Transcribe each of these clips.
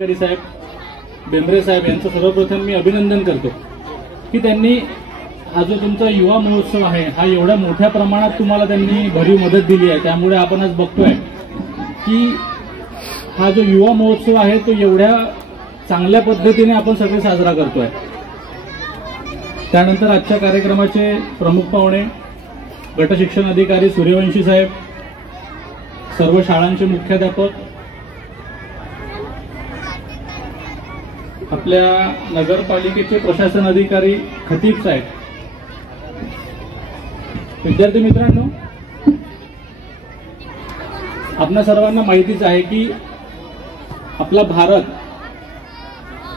साहेब बेंबरे साहेब यांचं सर्वप्रथम मी अभिनंदन करतो की त्यांनी हा जो तुमचा युवा महोत्सव आहे हा एवढ्या मोठ्या प्रमाणात तुम्हाला त्यांनी भरीव मदत दिली आहे। त्यामुळे आपण आज बघतोय की हा जो युवा महोत्सव आहे तो एवढ्या चांगल्या पद्धतीने आपण सगळे साजरा करतोय। त्यानंतर आजच्या कार्यक्रमाचे प्रमुख पाहुणे गट शिक्षण अधिकारी सूर्यवंशी साहेब, सर्व शाळांचे मुख्याध्यापक, आपल्या नगरपालिकेचे प्रशासन अधिकारी खतीब साहेब, विद्यार्थी मित्रांनो, आपल्या सर्वांना माहितीच आहे की आपला भारत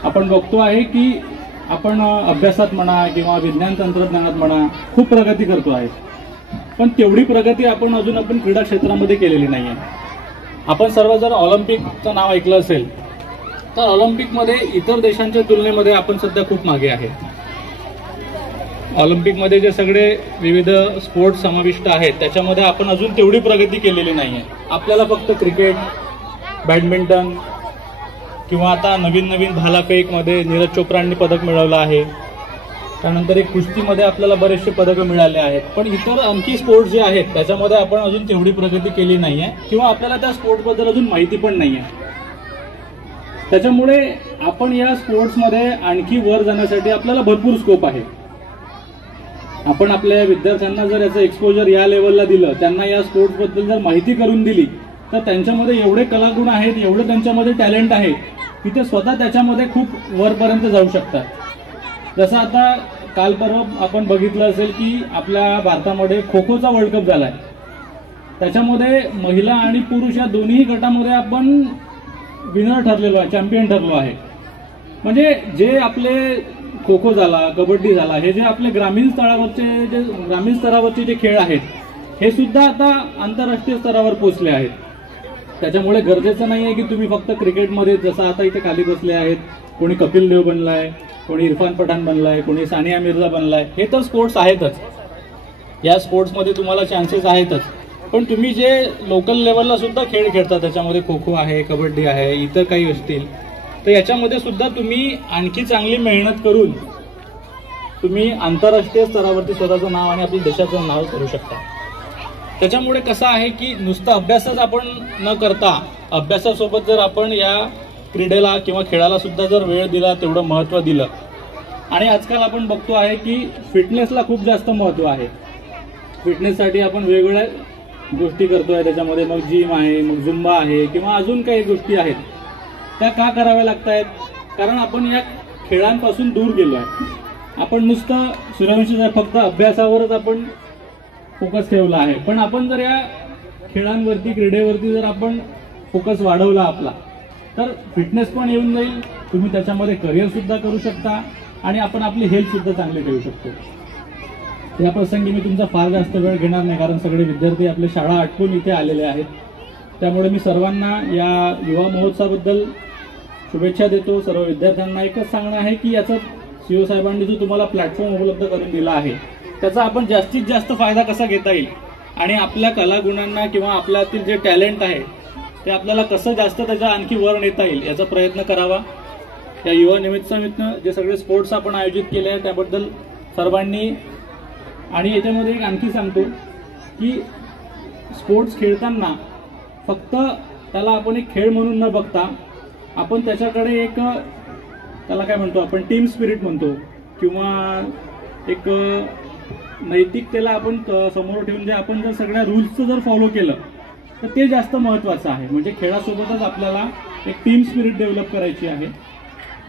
आपण बघतो आहे की आपण अभ्यासात म्हणा किंवा विज्ञान तंत्रज्ञानात म्हणा खूप प्रगती करतो आहे, पण तेवढी प्रगती आपण क्रीडा क्षेत्रामध्ये केलेली नाही आहे। आपण सर्व जर ऑलिम्पिकचं नाव ऐकलं असेल तर ऑलिम्पिकमध्ये इतर देशांच्या तुलनेमध्ये आपण सध्या खूप मागे आहे। ऑलिम्पिकमध्ये जे सगळे विविध स्पोर्ट्स समाविष्ट आहेत त्याच्यामध्ये आपण अजून तेवढी प्रगती केलेली नाही आहे। आपल्याला फक्त क्रिकेट, बॅडमिंटन किंवा आता नवीन भालाफेकमध्ये नीरज चोप्रांनी पदक मिळवलं आहे, त्यानंतर एक कुस्तीमध्ये आपल्याला बरेचसे पदकं मिळाले आहेत, पण इतर आणखी स्पोर्ट्स जे आहेत त्याच्यामध्ये आपण अजून तेवढी प्रगती केली नाही आहे किंवा आपल्याला त्या स्पोर्ट्सबद्दल अजून माहिती पण नाही आहे। त्याच्यामुळे आपण या स्पोर्ट्समध्ये आणखी वर जाण्यासाठी आपल्याला भरपूर स्कोप आहे। आपण आपल्या विद्यार्थ्यांना जर याचं एक्सपोजर या लेवलला दिलं, त्यांना या स्पोर्ट्सबद्दल जर माहिती करून दिली तर त्यांच्यामध्ये एवढे कलागुण आहेत, एवढे त्यांच्यामध्ये टॅलेंट आहे की ते स्वतः त्याच्यामध्ये खूप वरपर्यंत जाऊ शकतात। जसं आता काल परवा आपण बघितलं असेल की आपल्या भारतामध्ये खो खोचा वर्ल्ड कप झालाय, त्याच्यामध्ये महिला आणि पुरुष या दोन्ही गटामध्ये आपण विनर ठरलेलो आहे, चॅम्पियन ठरलो आहे। म्हणजे जे आपले खो खो झाला, कबड्डी झाला, हे जे आपले ग्रामीण स्तरावरचे जे खेळ आहेत हे सुद्धा आता आंतरराष्ट्रीय स्तरावर पोहोचले आहेत। त्याच्यामुळे गरजेचं नाही आहे की तुम्ही फक्त क्रिकेटमध्ये, जसं आता इथे खाली बसले आहेत, कोणी कपिल देव बनलाय, कोणी इरफान पठाण बनलाय, कोणी सानिया मिर्झा बनलाय, हे तर स्पोर्ट्स आहेतच, या स्पोर्ट्समध्ये तुम्हाला चान्सेस आहेतच, पण तुम्ही जे लोकल लेवलला सुद्धा खेळ खेळता त्याच्यामध्ये खो खो आहे, कबड्डी आहे, इतर काही असतील, तर याच्यामध्ये सुद्धा तुम्ही आणखी चांगली मेहनत करून तुम्ही आंतरराष्ट्रीय स्तरावरती स्वतःचं नाव आणि आपल्या देशाचं नाव करू शकता। त्याच्यामुळे कसं आहे की नुसतं अभ्यासच आपण न करता अभ्यासासोबत जर आपण या क्रीडेला किंवा खेळाला सुद्धा जर वेळ दिला, तेवढं महत्त्व दिलं, आणि आजकाल आपण बघतो आहे की फिटनेसला खूप जास्त महत्त्व आहे। फिटनेससाठी आपण वेगवेगळ्या गोष्टी करतोय, त्याच्यामध्ये मग जिम आहे, मग झुंबा आहे किंवा अजून काही गोष्टी आहेत, त्या का कराव्या लागत आहेत? कारण आपण या खेळांपासून दूर गेलो आहे। आपण नुसतं सूर्यवंशी फक्त अभ्यासावरच आपण फोकस ठेवला आहे, पण आपण जर या खेळांवरती, क्रीडेवरती जर आपण फोकस वाढवला आपला, तर फिटनेस पण येऊन जाईल, तुम्ही त्याच्यामध्ये करिअर सुद्धा करू शकता आणि आपण आपली हेल्थ सुद्धा चांगली ठेवू शकतो। या प्रसंगी मी तुमचा फार जास्त वेळ घेणार नाही, कारण सगळे विद्यार्थी आपल्या शाळा आटपून इथे आलेले आहेत। त्यामुळे मी सर्वांना या युवा महोत्सवाबद्दल शुभेच्छा देतो। सर्व विद्यार्थ्यांना एकच सांगणं आहे की याचा सीओ साहेबांनी जो तुम्हाला प्लॅटफॉर्म उपलब्ध करून दिला आहे त्याचा आपण जास्तीत जास्त फायदा कसा घेता येईल आणि आपल्या कलागुणांना किंवा आपल्यातील जे टॅलेंट आहे ते आपल्याला कसं जास्त त्याच्या आणखी वर नेता येईल याचा प्रयत्न करावा। या युवा निमित्तानं जे सगळे स्पोर्ट्स आपण आयोजित केले आहे त्याबद्दल सर्वांनी, आणि याच्यामध्ये एक आणखी सांगतो की स्पोर्ट्स खेळताना फक्त त्याला आपण एक खेळ म्हणून न बघता आपण त्याच्याकडे एक, त्याला काय म्हणतो आपण, टीम स्पिरिट म्हणतो किंवा एक नैतिकतेला आपण समोर ठेवून जे आपण जर सगळ्या रूल्सचं जर फॉलो केलं तर ते जास्त महत्त्वाचं आहे। म्हणजे खेळासोबतच आपल्याला एक टीम स्पिरिट डेव्हलप करायची आहे।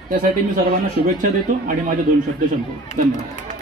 त्यासाठी मी सर्वांना शुभेच्छा देतो आणि माझे 2 शब्द संपवतो। धन्यवाद।